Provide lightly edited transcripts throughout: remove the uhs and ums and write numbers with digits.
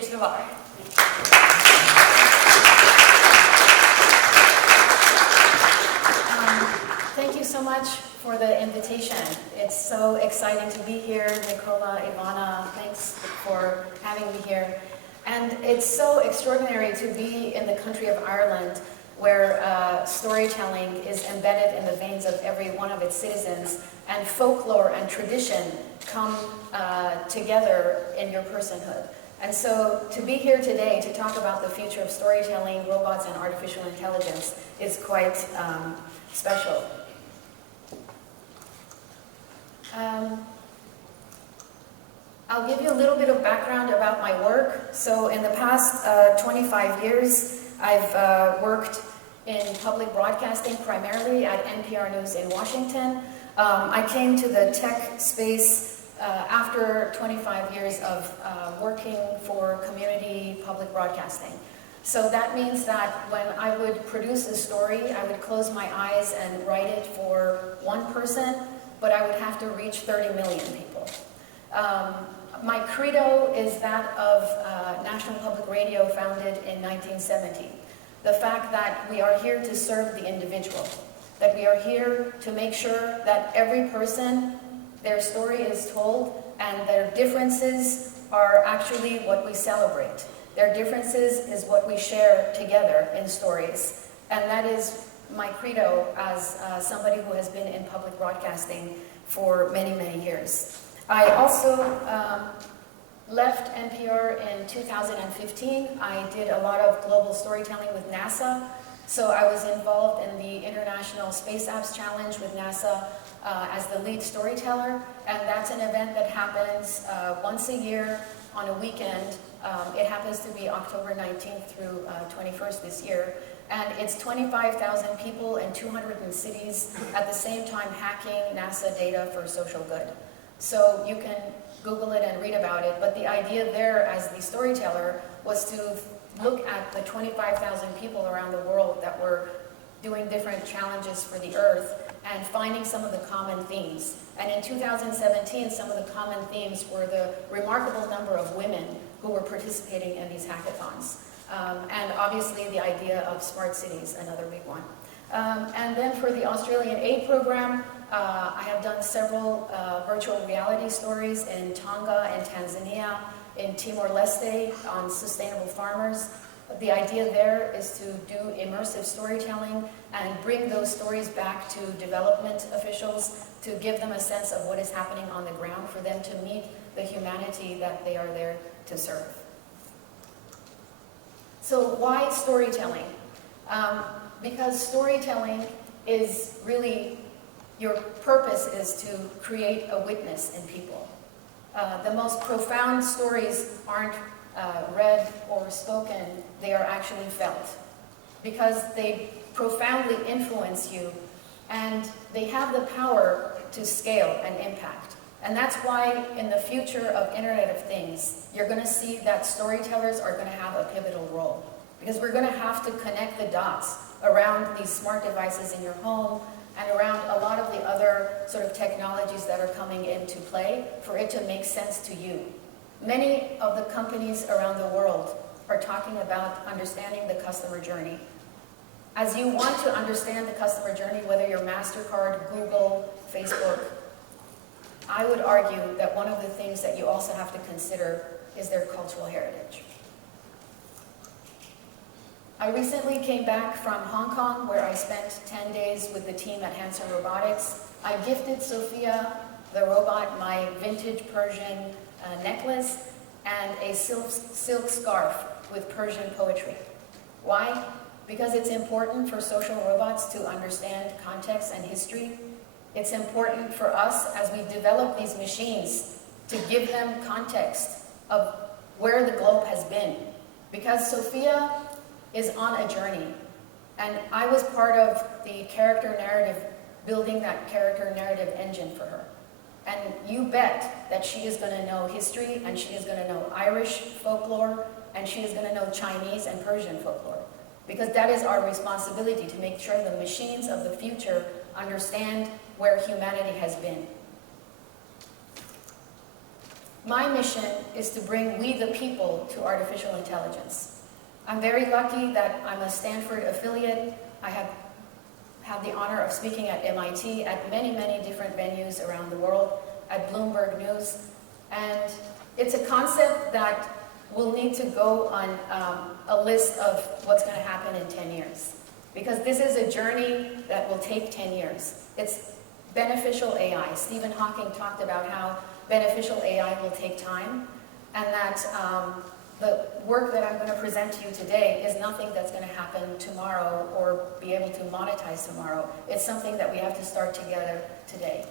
stage Davar. Thank you so much for the invitation. It's so exciting to be here. Nicola, Ivana, thanks for having me here. And it's so extraordinary to be in the country of Ireland, where storytelling is embedded in the veins of every one of its citizens, and folklore and tradition come together in your personhood. And so to be here today to talk about the future of storytelling, robots, and artificial intelligence is quite special. I'll give you a little bit of background about my work. So in the past 25 years, I've worked in public broadcasting, primarily at NPR News in Washington. I came to the tech space after 25 years of working for community public broadcasting. So that means that when I would produce a story, I would close my eyes and write it for one person, but I would have to reach 30 million people. My credo is that of National Public Radio, founded in 1970. The fact that we are here to serve the individual, that we are here to make sure that every person, their story is told, and their differences are actually what we celebrate. Their differences is what we share together in stories. And that is my credo as somebody who has been in public broadcasting for many, many years. I also left NPR in 2015. I did a lot of global storytelling with NASA. So I was involved in the International Space Apps Challenge with NASA as the lead storyteller. And that's an event that happens once a year on a weekend. It happens to be October 19th through 21st this year. And it's 25,000 people in 200 cities at the same time hacking NASA data for social good. So you can Google it and read about it, but the idea there as the storyteller was to look at the 25,000 people around the world that were doing different challenges for the Earth and finding some of the common themes. And in 2017, some of the common themes were the remarkable number of women who were participating in these hackathons. And obviously the idea of smart cities, another big one. And then for the Australian Aid Program, I have done several virtual reality stories in Tonga and Tanzania, in Timor-Leste on sustainable farmers. The idea there is to do immersive storytelling and bring those stories back to development officials to give them a sense of what is happening on the ground for them to meet the humanity that they are there to serve. So why storytelling? Because storytelling is really, your purpose is to create a witness in people. The most profound stories aren't read or spoken, they are actually felt. Because they profoundly influence you, and they have the power to scale and impact. And that's why in the future of Internet of Things, you're going to see that storytellers are going to have a pivotal role. Because we're going to have to connect the dots around these smart devices in your home and around a lot of the other sort of technologies that are coming into play for it to make sense to you. Many of the companies around the world are talking about understanding the customer journey. As you want to understand the customer journey, whether you're MasterCard, Google, Facebook, I would argue that one of the things that you also have to consider is their cultural heritage. I recently came back from Hong Kong, where I spent 10 days with the team at Hanson Robotics. I gifted Sophia, the robot, my vintage Persian necklace and a silk scarf with Persian poetry. Why? Because it's important for social robots to understand context and history. It's important for us as we develop these machines to give them context of where the globe has been. Because Sophia is on a journey, and I was part of the character narrative, building that character narrative engine for her. And you bet that she is going to know history, and she is going to know Irish folklore, and she is going to know Chinese and Persian folklore. Because that is our responsibility, to make sure the machines of the future understand where humanity has been. My mission is to bring we the people to artificial intelligence. I'm very lucky that I'm a Stanford affiliate. I have had the honor of speaking at MIT, at many, many different venues around the world, at Bloomberg News. And it's a concept that will need to go on a list of what's going to happen in 10 years. Because this is a journey that will take 10 years. It's beneficial AI. Stephen Hawking talked about how beneficial AI will take time, and that the work that I'm going to present to you today is nothing that's going to happen tomorrow or be able to monetize tomorrow. It's something that we have to start together today.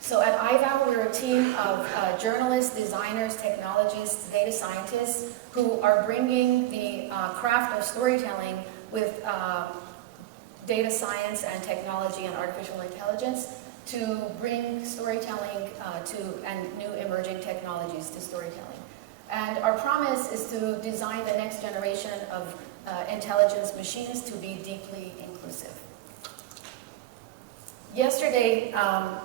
So at iVal, we're a team of journalists, designers, technologists, data scientists who are bringing the craft of storytelling with data science and technology and artificial intelligence to bring storytelling and new emerging technologies to storytelling. And our promise is to design the next generation of intelligence machines to be deeply inclusive. Yesterday,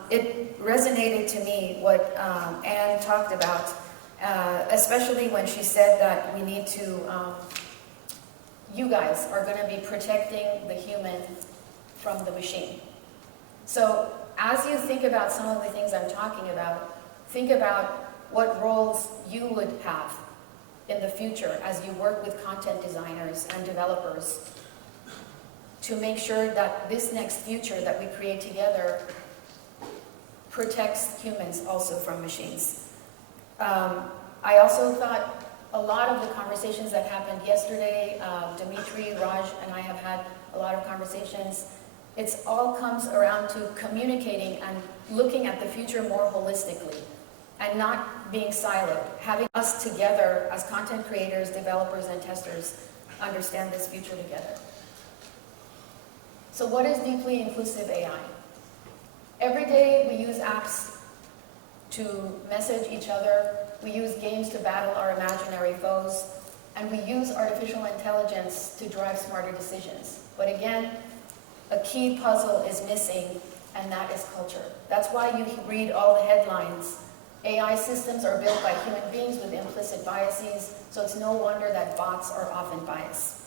it resonated to me what Anne talked about, especially when she said that we need to, you guys are going to be protecting the human from the machine. So as you think about some of the things I'm talking about, think about what roles you would have in the future as you work with content designers and developers to make sure that this next future that we create together protects humans also from machines. I also thought a lot of the conversations that happened yesterday, Dimitri, Raj, and I have had a lot of conversations. It all comes around to communicating and looking at the future more holistically and not being siloed, having us together as content creators, developers, and testers understand this future together. So what is deeply inclusive AI? Every day we use apps to message each other, we use games to battle our imaginary foes, and we use artificial intelligence to drive smarter decisions. But again, a key puzzle is missing, and that is culture. That's why you read all the headlines. AI systems are built by human beings with implicit biases, so it's no wonder that bots are often biased.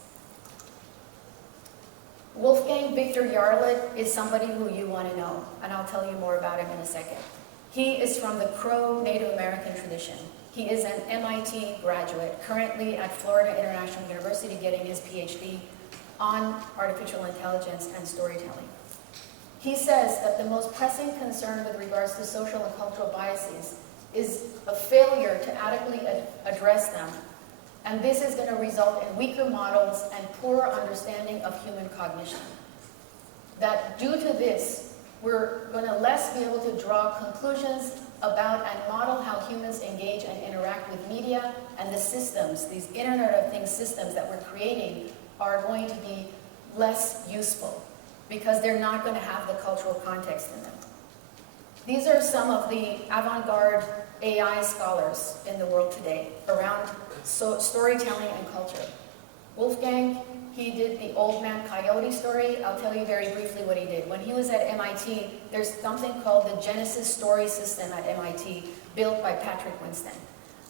Wolfgang Victor Yarlett is somebody who you want to know, and I'll tell you more about him in a second. He is from the Crow Native American tradition. He is an MIT graduate, currently at Florida International University getting his PhD on artificial intelligence and storytelling. He says that the most pressing concern with regards to social and cultural biases is a failure to adequately address them. And this is going to result in weaker models and poorer understanding of human cognition. That due to this, we're going to less be able to draw conclusions about and model how humans engage and interact with media, and the systems, these Internet of Things systems that we're creating are going to be less useful because they're not going to have the cultural context in them. These are some of the avant-garde AI scholars in the world today around storytelling and culture. Wolfgang, he did the Old Man Coyote story. I'll tell you very briefly what he did. When he was at MIT, there's something called the Genesis Story System at MIT, built by Patrick Winston.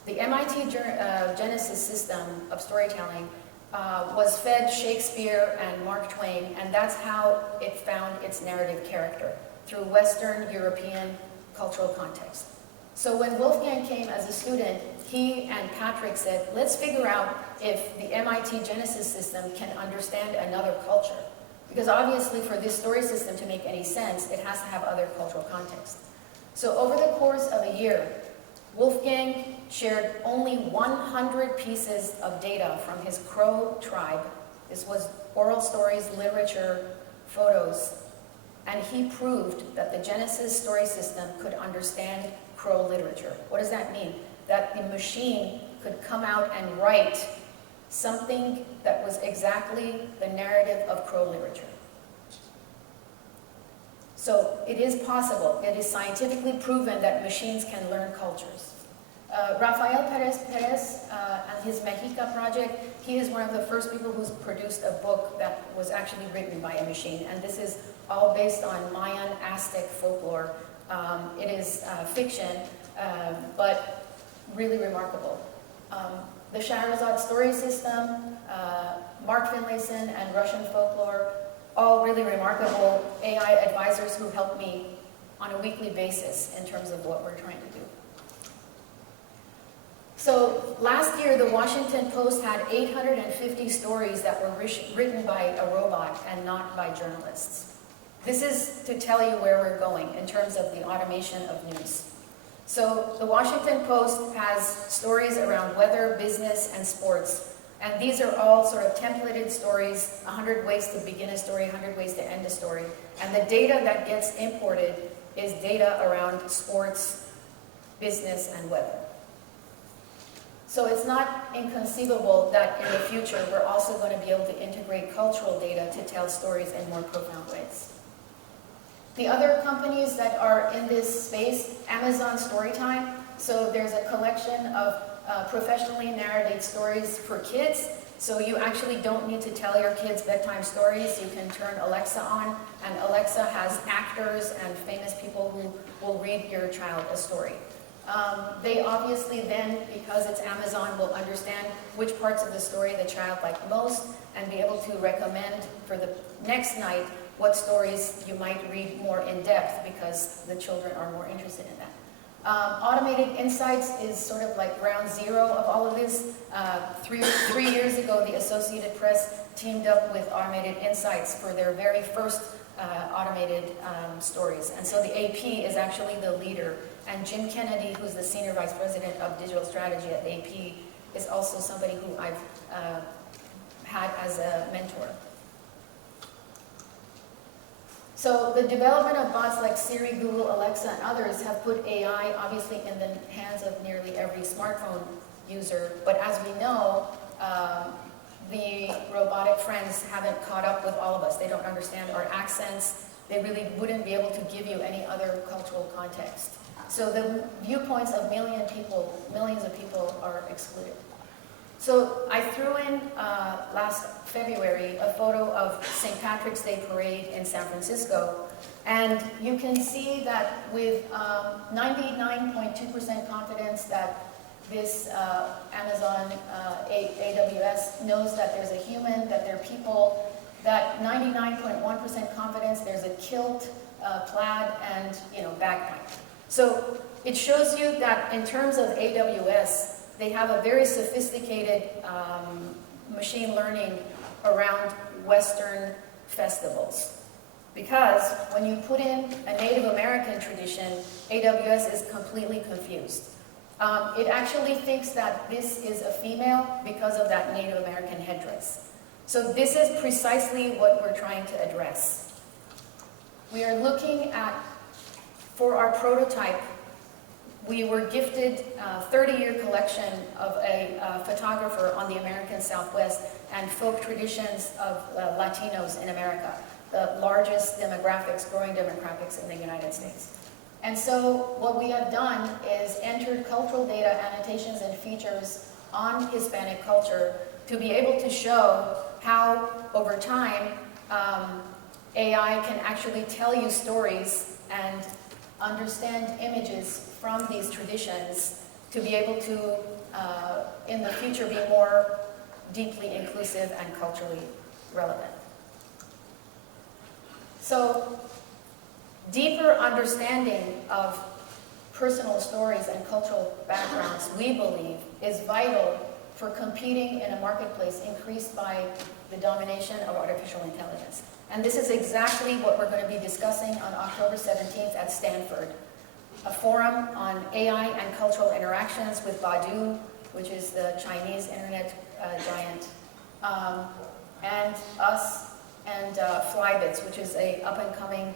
The MIT Genesis system of storytelling was fed Shakespeare and Mark Twain, and that's how it found its narrative character, through Western European cultural context. So when Wolfgang came as a student, he and Patrick said, let's figure out if the MIT Genesis system can understand another culture. Because obviously for this story system to make any sense, it has to have other cultural context. So over the course of a year, Wolfgang shared only 100 pieces of data from his Crow tribe. This was oral stories, literature, photos, and he proved that the Genesis story system could understand Crow literature. What does that mean? That the machine could come out and write something that was exactly the narrative of Crow literature. So it is possible, it is scientifically proven that machines can learn cultures. Rafael Perez and his Mexica project, he is one of the first people who's produced a book that was actually written by a machine, and this is all based on Mayan Aztec folklore. It is fiction, but really remarkable. The Shahrazad story system, Mark Finlayson and Russian folklore, all really remarkable AI advisors who help me on a weekly basis in terms of what we're trying to do. So last year, the Washington Post had 850 stories that were written by a robot and not by journalists. This is to tell you where we're going in terms of the automation of news. So the Washington Post has stories around weather, business, and sports. And these are all sort of templated stories, 100 ways to begin a story, 100 ways to end a story. And the data that gets imported is data around sports, business, and weather. So it's not inconceivable that in the future we're also going to be able to integrate cultural data to tell stories in more profound ways. The other companies that are in this space, Amazon Storytime, so there's a collection of professionally narrated stories for kids, so you actually don't need to tell your kids bedtime stories. You can turn Alexa on, and Alexa has actors and famous people who will read your child a story. They obviously then, because it's Amazon, will understand which parts of the story the child liked most and be able to recommend for the next night what stories you might read more in depth because the children are more interested in that. Automated Insights is sort of like ground zero of all of this. Three years ago, the Associated Press teamed up with Automated Insights for their very first automated stories. And so the AP is actually the leader. And Jim Kennedy, who's the Senior Vice President of Digital Strategy at AP, is also somebody who I've had as a mentor. So the development of bots like Siri, Google, Alexa, and others have put AI obviously in the hands of nearly every smartphone user. But as we know, the robotic friends haven't caught up with all of us. They don't understand our accents. They really wouldn't be able to give you any other cultural context. So the viewpoints of millions of people are excluded. So I threw in last February a photo of St. Patrick's Day Parade in San Francisco. And you can see that with 99.2% confidence that this Amazon AWS knows that there's a human, that there are people, that 99.1% confidence there's a kilt, plaid, and bagpipe. So it shows you that in terms of AWS, they have a very sophisticated machine learning around Western festivals. Because when you put in a Native American tradition, AWS is completely confused. It actually thinks that this is a female because of that Native American headdress. So this is precisely what we're trying to address. We are looking at, for our prototype, we were gifted a 30-year collection of a photographer on the American Southwest and folk traditions of Latinos in America, the largest growing demographics in the United States. And so what we have done is entered cultural data, annotations, and features on Hispanic culture to be able to show how, over time, AI can actually tell you stories and understand images from these traditions to be able to, in the future, be more deeply inclusive and culturally relevant. So, deeper understanding of personal stories and cultural backgrounds, we believe, is vital for competing in a marketplace increased by the domination of artificial intelligence. And this is exactly what we're going to be discussing on October 17th at Stanford, a forum on AI and cultural interactions with Baidu, which is the Chinese internet giant, and us, and Flybits, which is an up-and-coming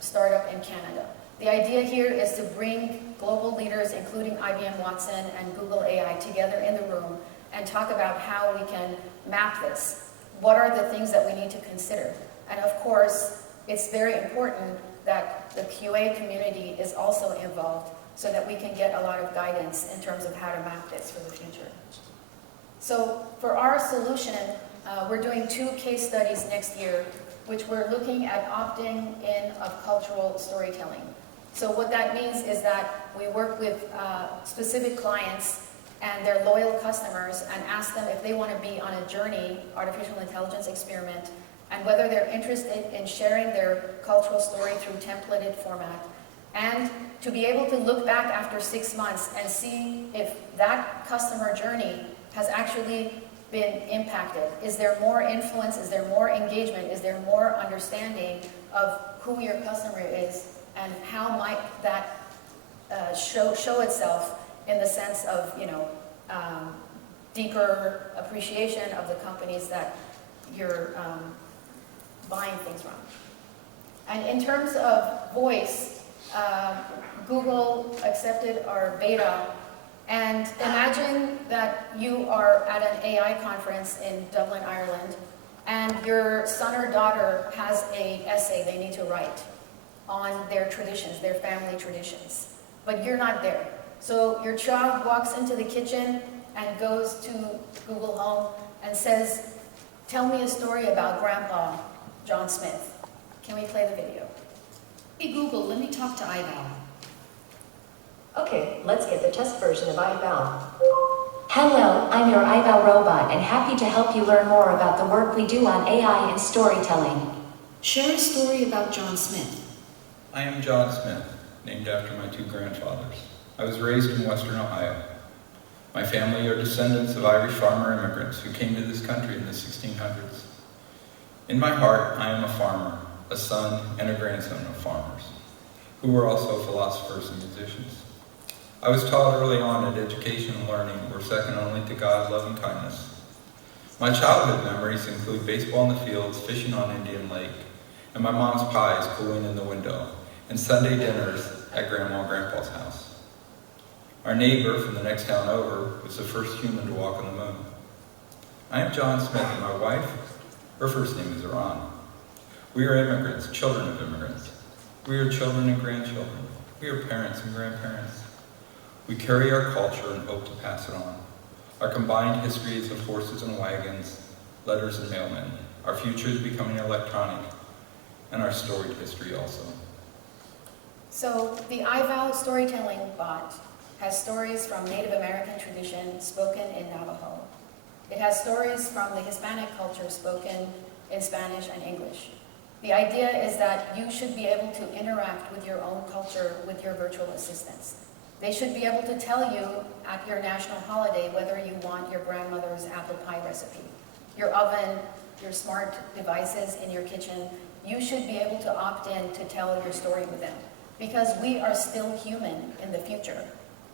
startup in Canada. The idea here is to bring global leaders, including IBM Watson and Google AI, together in the room and talk about how we can map this. What are the things that we need to consider? And of course, it's very important that the QA community is also involved so that we can get a lot of guidance in terms of how to map this for the future. So for our solution, we're doing 2 case studies next year, which we're looking at opting in of cultural storytelling. So what that means is that we work with specific clients and their loyal customers and ask them if they want to be on a journey, artificial intelligence experiment, and whether they're interested in sharing their cultural story through templated format, and to be able to look back after 6 months and see if that customer journey has actually been impacted. Is there more influence? Is there more engagement? Is there more understanding of who your customer is, and how might that show itself in the sense of, deeper appreciation of the companies that you're buying things from. And in terms of voice, Google accepted our beta, and imagine that you are at an AI conference in Dublin, Ireland, and your son or daughter has an essay they need to write on their traditions, their family traditions, but you're not there. So your child walks into the kitchen and goes to Google Home and says, "Tell me a story about Grandpa John Smith." Can we play the video? Hey Google, let me talk to iVal. Okay, let's get the test version of iVal. Hello, I'm your iVal robot and happy to help you learn more about the work we do on AI and storytelling. Share a story about John Smith. I am John Smith, named after my 2 grandfathers. I was raised in Western Ohio. My family are descendants of Irish farmer immigrants who came to this country in the 1600s. In my heart, I am a farmer, a son and a grandson of farmers, who were also philosophers and musicians. I was taught early on that education and learning were second only to God's loving kindness. My childhood memories include baseball in the fields, fishing on Indian Lake, and my mom's pies cooling in the window, and Sunday dinners at Grandma and Grandpa's house. Our neighbor from the next town over was the first human to walk on the moon. I am John Smith, and my wife, her first name is Iran. We are immigrants, children of immigrants. We are children and grandchildren. We are parents and grandparents. We carry our culture and hope to pass it on. Our combined histories of horses and wagons, letters and mailmen. Our future is becoming electronic, and our storied history also. So the iVal storytelling bot has stories from Native American tradition spoken in Navajo. It has stories from the Hispanic culture spoken in Spanish and English. The idea is that you should be able to interact with your own culture with your virtual assistants. They should be able to tell you at your national holiday whether you want your grandmother's apple pie recipe, your oven, your smart devices in your kitchen. You should be able to opt in to tell your story with them, because we are still human in the future.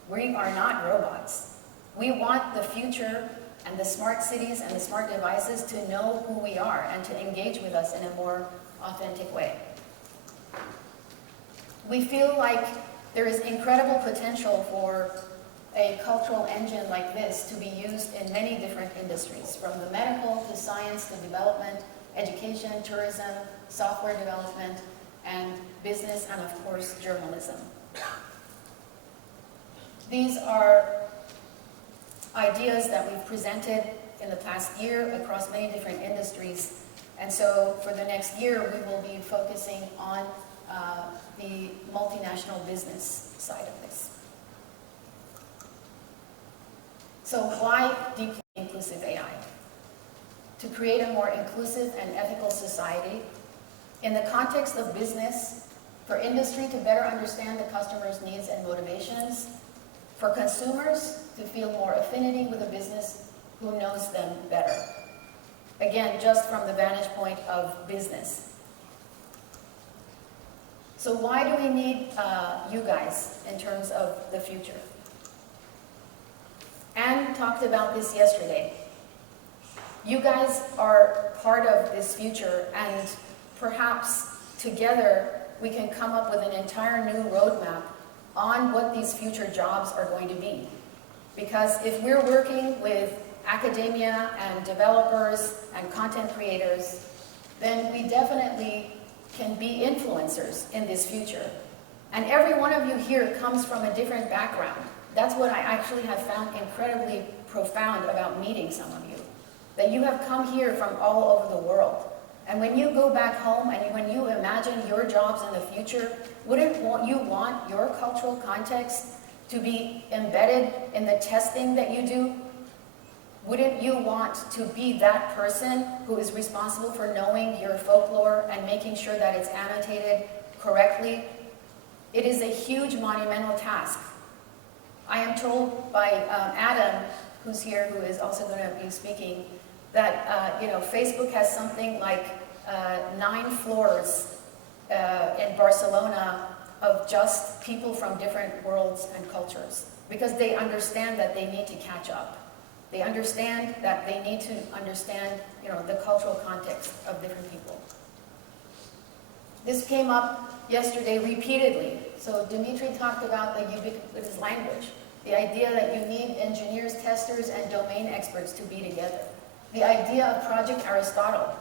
We are not robots. We want the future and the smart cities and the smart devices to know who we are and to engage with us in a more authentic way. We feel like there is incredible potential for a cultural engine like this to be used in many different industries, from the medical to science to development, education, tourism, software development, and business, and of course, journalism. These are ideas that we've presented in the past year across many different industries. And so for the next year, we will be focusing on the multinational business side of this. So why deeply inclusive AI? To create a more inclusive and ethical society in the context of business, for industry to better understand the customer's needs and motivations, for consumers to feel more affinity with a business who knows them better. Again, just from the vantage point of business. So why do we need you guys in terms of the future? Anne talked about this yesterday. You guys are part of this future, and perhaps together we can come up with an entire new roadmap on what these future jobs are going to be. Because if we're working with academia and developers and content creators, then we definitely can be influencers in this future. And every one of you here comes from a different background. That's what I actually have found incredibly profound about meeting some of you. That you have come here from all over the world. And when you go back home and when you imagine your jobs in the future, wouldn't you want your cultural context to be embedded in the testing that you do? Wouldn't you want to be that person who is responsible for knowing your folklore and making sure that it's annotated correctly? It is a huge monumental task. I am told by Adam, who's here, who is also going to be speaking, that Facebook has something like 9 floors in Barcelona of just people from different worlds and cultures, because they understand that they need to catch up. They understand that they need to understand, the cultural context of different people. This came up yesterday repeatedly. So Dimitri talked about the ubiquitous language, the idea that you need engineers, testers, and domain experts to be together. The idea of Project Aristotle.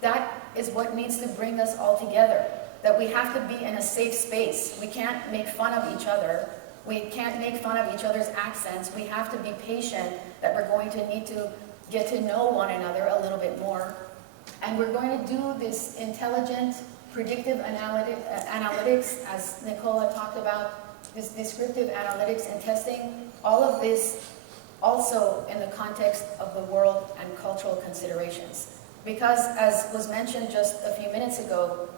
That is what needs to bring us all together, that we have to be in a safe space. We can't make fun of each other. We can't make fun of each other's accents. We have to be patient that we're going to need to get to know one another a little bit more. And we're going to do this intelligent, predictive analytics, as Nicola talked about, this descriptive analytics and testing, all of this also in the context of the world and cultural considerations. Because, as was mentioned just a few minutes ago,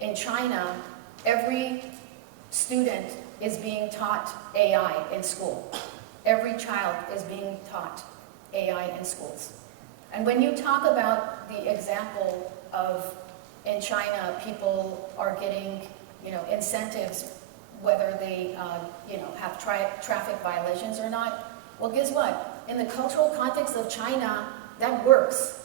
in China, every student is being taught AI in school. Every child is being taught AI in schools. And when you talk about the example of, in China, people are getting, incentives, whether they, have traffic violations or not, well, guess what? In the cultural context of China, that works.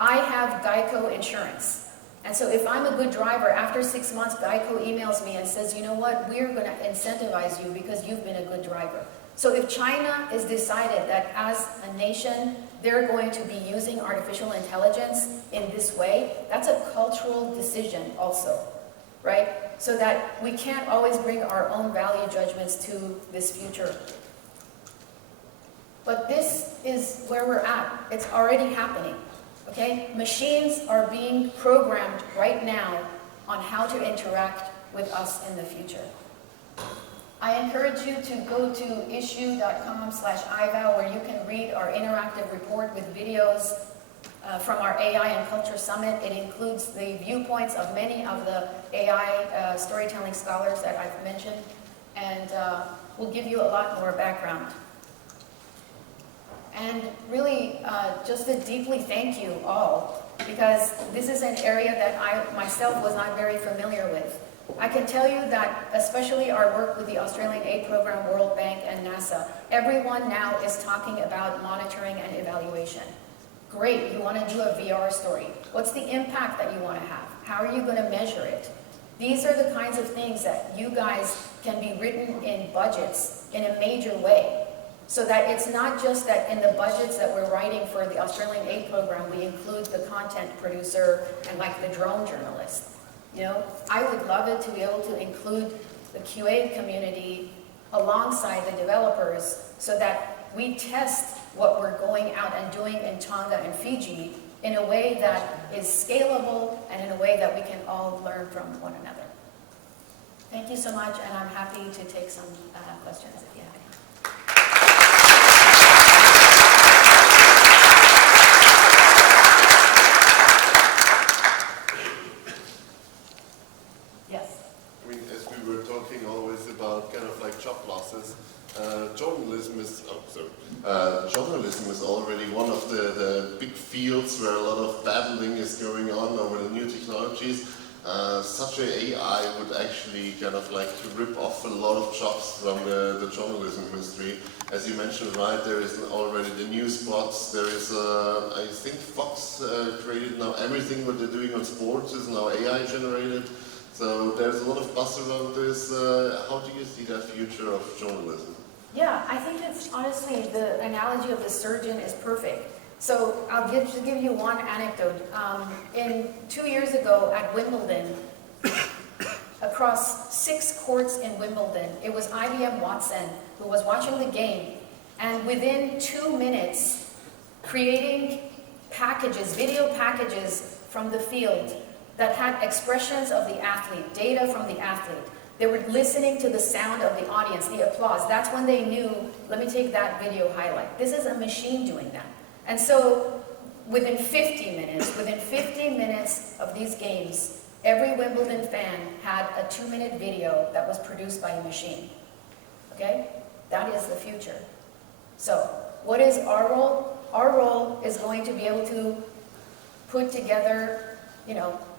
I have Geico insurance. And so if I'm a good driver, after 6 months, Geico emails me and says, you know what, we're going to incentivize you because you've been a good driver. So if China is decided that as a nation, they're going to be using artificial intelligence in this way, that's a cultural decision also, right? So that we can't always bring our own value judgments to this future. But this is where we're at. It's already happening. Okay? Machines are being programmed right now on how to interact with us in the future. I encourage you to go to issue.com/iVal, where you can read our interactive report with videos from our AI and Culture Summit. It includes the viewpoints of many of the AI storytelling scholars that I've mentioned, and will give you a lot more background. And really, just to deeply thank you all, because this is an area that I myself was not very familiar with. I can tell you that, especially our work with the Australian Aid Program, World Bank, and NASA, everyone now is talking about monitoring and evaluation. Great, you want to do a VR story. What's the impact that you want to have? How are you going to measure it? These are the kinds of things that you guys can be written in budgets in a major way. So that it's not just that in the budgets that we're writing for the Australian Aid Program, we include the content producer and like the drone journalist. I would love it to be able to include the QA community alongside the developers so that we test what we're going out and doing in Tonga and Fiji in a way that is scalable and in a way that we can all learn from one another. Thank you so much, and I'm happy to take some questions if you have any. Journalism is already one of the big fields where a lot of battling is going on over the new technologies. Such an AI would actually to rip off a lot of jobs from the journalism industry. As you mentioned, right, there is already the news bots. There is, I think Fox created now everything what they're doing on sports is now AI generated. So there's a lot of buzz around this. How do you see that future of journalism? Yeah, I think it's honestly, the analogy of the surgeon is perfect. So I'll just give you one anecdote. 2 years ago at Wimbledon, across 6 courts in Wimbledon, it was IBM Watson who was watching the game, and within 2 minutes, creating packages, video packages from the field that had expressions of the athlete, data from the athlete. They were listening to the sound of the audience, the applause. That's when they knew, let me take that video highlight. This is a machine doing that. And so within 50 minutes of these games, every Wimbledon fan had a 2-minute video that was produced by a machine. Okay? That is the future. So, what is our role? Our role is going to be able to put together,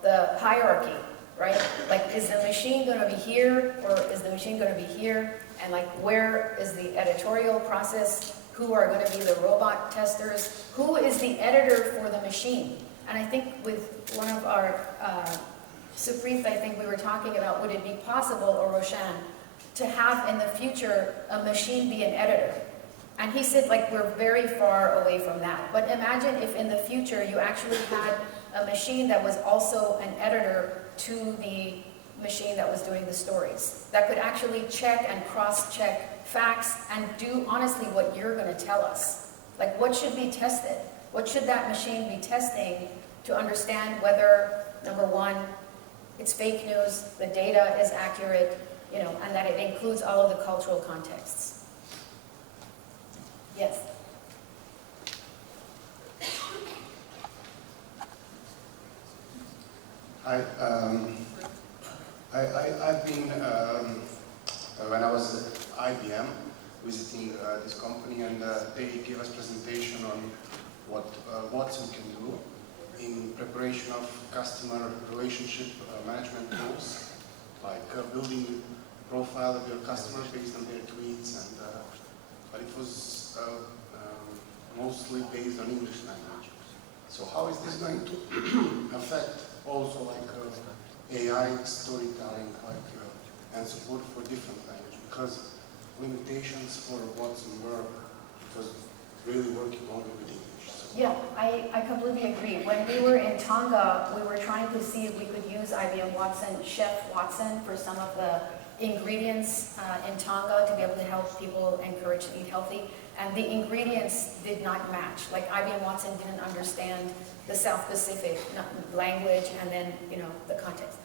the hierarchy, right? Like, is the machine going to be here, or is the machine going to be here? And like, where is the editorial process? Who are going to be the robot testers? Who is the editor for the machine? And I think with one of our Supreet, I think we were talking about, would it be possible, or Roshan, to have in the future a machine be an editor? And he said, like, we're very far away from that. But imagine if in the future you actually had a machine that was also an editor to the machine that was doing the stories, that could actually check and cross-check facts and do honestly what you're going to tell us. Like, what should be tested? What should that machine be testing to understand whether, number one, it's fake news, the data is accurate, and that it includes all of the cultural contexts. Yes? I've been, when I was at IBM, visiting this company, and they gave us presentation on what Watson can do in preparation of customer relationship management tools, like building a profile of your customers based on their tweets, and but it was mostly based on English language. So how is this going to affect also like AI storytelling, and support for different language? Because limitations for Watson were, it was really working only with English. So. Yeah, I completely agree. When we were in Tonga, we were trying to see if we could use IBM Watson, Chef Watson, for some of the ingredients in Tonga to be able to help people encourage to eat healthy. And the ingredients did not match. Like, IBM Watson didn't understand the South Pacific language and then, the context.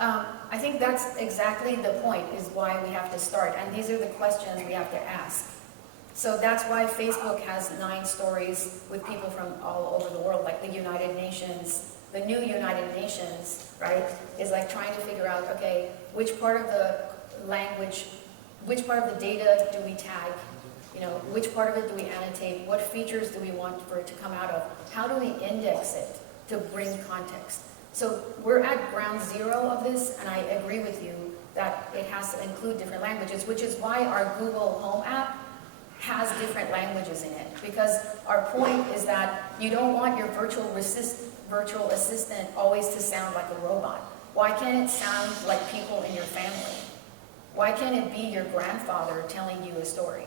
I think that's exactly the point, is why we have to start. And these are the questions we have to ask. So that's why Facebook has 9 stories with people from all over the world, like the United Nations. The new United Nations, right, is like trying to figure out, okay, which part of the language, which part of the data do we tag? Which part of it do we annotate? What features do we want for it to come out of? How do we index it to bring context? So we're at ground zero of this, and I agree with you that it has to include different languages, which is why our Google Home app has different languages in it. Because our point is that you don't want your virtual assistant always to sound like a robot. Why can't it sound like people in your family? Why can't it be your grandfather telling you a story?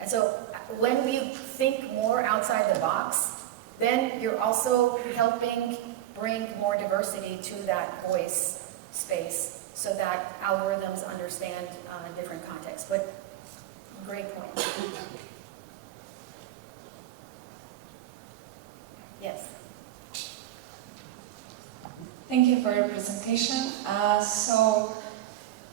And so when we think more outside the box, then you're also helping bring more diversity to that voice space so that algorithms understand different contexts. But great point. Yes. Thank you for your presentation. So,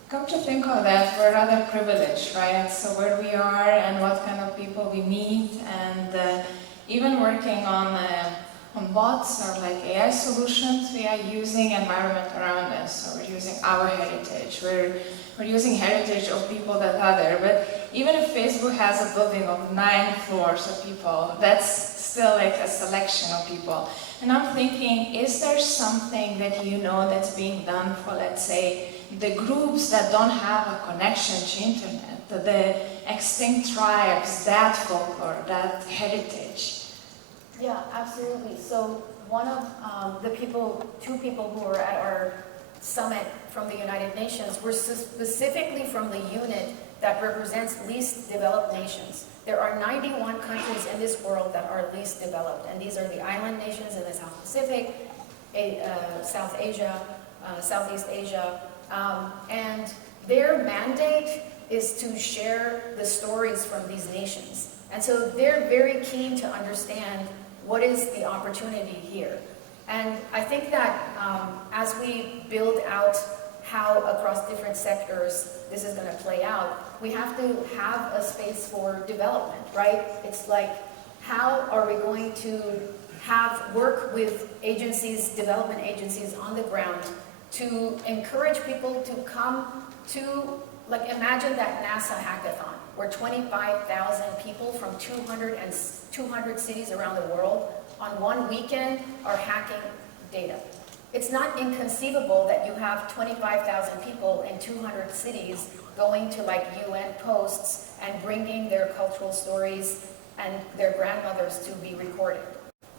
come to think of that, we're rather privileged, right? So where we are and what kind of people we meet, and even working on bots or like AI solutions, we are using environment around us. So we're using our heritage. We're using heritage of people that are there. But even if Facebook has a building of 9 floors of people, that's still like a selection of people. And I'm thinking, is there something that that's being done for, let's say, the groups that don't have a connection to internet, the extinct tribes, that folklore, that heritage? Yeah, absolutely. So one of the people, 2 people who were at our summit from the United Nations were specifically from the unit that represents least developed nations. There are 91 countries in this world that are least developed, and these are the island nations in the South Pacific, South Asia, Southeast Asia, and their mandate is to share the stories from these nations. And so they're very keen to understand what is the opportunity here? And I think that as we build out how across different sectors this is going to play out, we have to have a space for development, right? It's like, how are we going to work with agencies, development agencies on the ground to encourage people to come to, like, imagine that NASA hackathon where 25,000 people from 200 cities around the world on one weekend are hacking data. It's not inconceivable that you have 25,000 people in 200 cities going to like UN posts and bringing their cultural stories and their grandmothers to be recorded.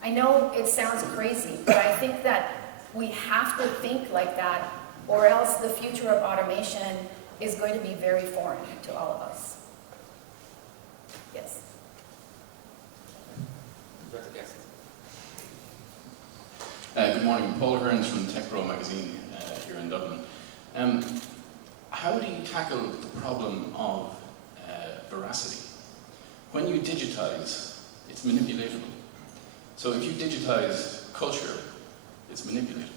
I know it sounds crazy, but I think that we have to think like that, or else the future of automation is going to be very foreign to all of us. Yes. Good morning, Paul Hearns from TechPro magazine here in Dublin. How do you tackle the problem of veracity? When you digitize, it's manipulatable. So if you digitize culture, it's manipulated.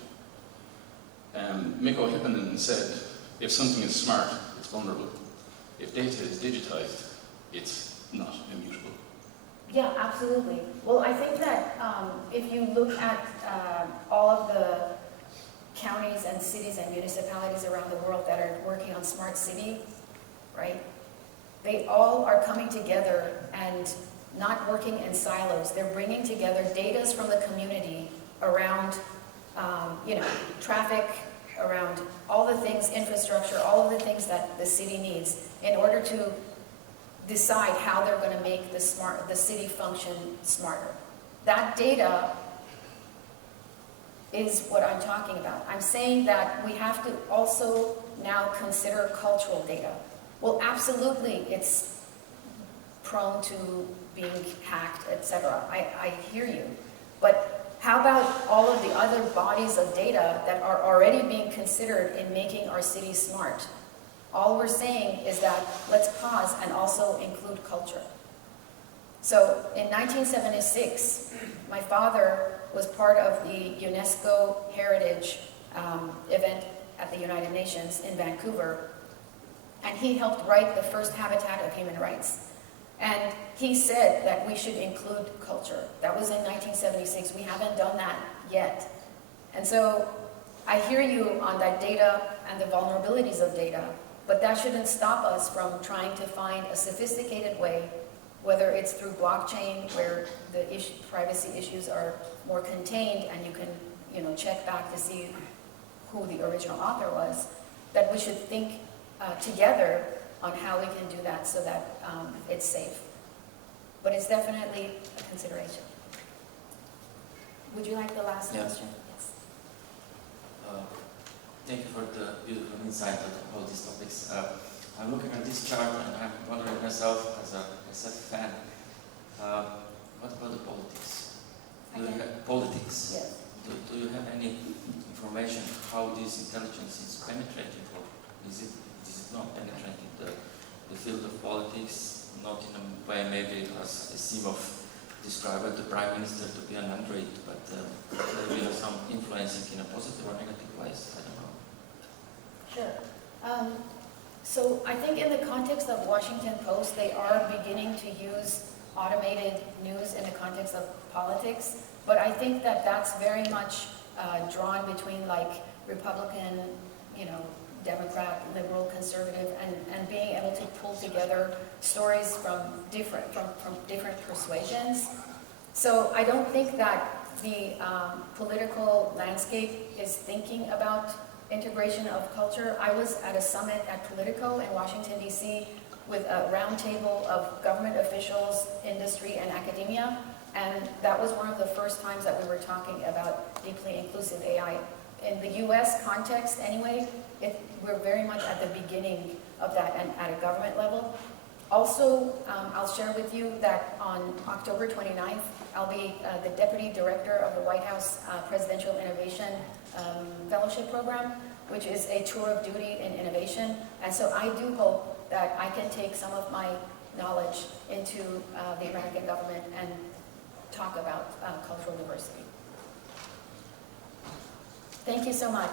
Mikko Hyppinen said, if something is smart, it's vulnerable. If data is digitized, it's not immutable. Yeah, absolutely. Well, I think that if you look at all of the counties and cities and municipalities around the world that are working on smart city, right? They all are coming together and not working in silos. They're bringing together data from the community around, traffic, around all the things, infrastructure, all of the things that the city needs in order to decide how they're going to make the city function smarter. That data is what I'm talking about. I'm saying that we have to also now consider cultural data. Well, absolutely, it's prone to being hacked, etc. I hear you. But how about all of the other bodies of data that are already being considered in making our city smart? All we're saying is that let's pause and also include culture. So in 1976, my father was part of the UNESCO Heritage event at the United Nations in Vancouver, and he helped write the first Habitat of Human Rights. And he said that we should include culture. That was in 1976. We haven't done that yet. And so I hear you on that data and the vulnerabilities of data, but that shouldn't stop us from trying to find a sophisticated way, whether it's through blockchain, where the privacy issues are more contained and you can check back to see who the original author was, that we should think together on how we can do that so that it's safe. But it's definitely a consideration. Would you like the last question? Yes. Thank you for the beautiful insight on all these topics. I'm looking at this chart and I'm wondering myself, as a fan, what about the politics? Do you have politics? Yes. Do you have any information how this intelligence is penetrating, or is it not penetrating the field of politics, not in a way maybe as Simov described the Prime Minister to be an android, but maybe some influencing in a positive or negative ways, I don't know. Sure. So I think in the context of Washington Post, they are beginning to use automated news in the context of politics, but I think that that's very much drawn between like Republican, Democrat, liberal, conservative, and being able to pull together stories from different persuasions. So I don't think that the political landscape is thinking about integration of culture. I was at a summit at Politico in Washington, D.C. with a roundtable of government officials, industry, and academia, and that was one of the first times that we were talking about deeply inclusive AI. In the U.S. context, anyway, we're very much at the beginning of that and at a government level. Also, I'll share with you that on October 29th, I'll be the Deputy Director of the White House Presidential Innovation Fellowship Program, which is a tour of duty in innovation. And so I do hope that I can take some of my knowledge into the American government and talk about cultural diversity. Thank you so much.